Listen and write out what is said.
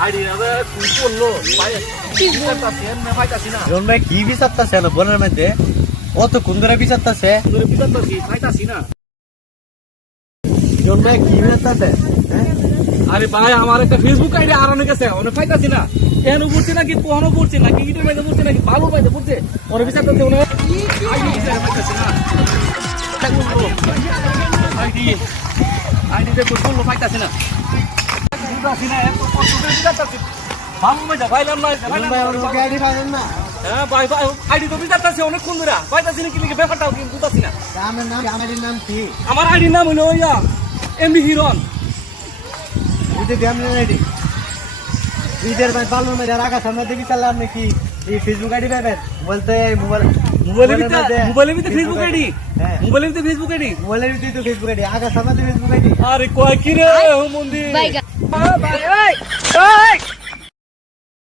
ID আরে তুই বললো কি বিচারতাছে না বনের মধ্যে অত কুন্দরে বিচারতাছে পাইতাছি না জন ভাই কি বিচারতাছে আরে ভাই আমার একটা ফেসবুক আইডি আর অনেক আছে অনেক পাইতাছি না কেন পড়ছে নাকি কোহনো পড়ছে নাকি ইটের বাইরে পড়ছে নাকি ভালো বাইরে পড়ছে ওর বিচারতাছে ওনে আইডি বিচারে পাইতাছি না আইডি আইডিতে তো বললো পাইতাছি না বুঝাছি না এত কষ্ট করে বিচারতাছি ভালো বাইরে ভাইলাম না গাড়ি পাবেন না হ্যাঁ ভাই ভাই আইডি তো বিচারতাছি অনেকক্ষণ ধরে পাইতাছি না কি লিখে ব্যাপারটাও কিন্তু বুঝাছি না আমার নাম কি আমার আইডির নাম হলো ইয়া এমবি হিরন বুঝে গ্যামলেন আইডি ঈদের ভাই বালুর মধ্যে রাখা সামনে দেখি চালাম নাকি এই ফেসবুক আইডি পাবেন বলতে মোবাইলের ভিতরে ফেসবুক আইডি হ্যাঁ মোবাইলের ভিতরে ফেসবুক আইডি মোবাইলের ভিতরে তো ফেসবুক আইডি আগা সামনে ফেসবুক আইডি আরে কয় কি রে মন্দির ভাই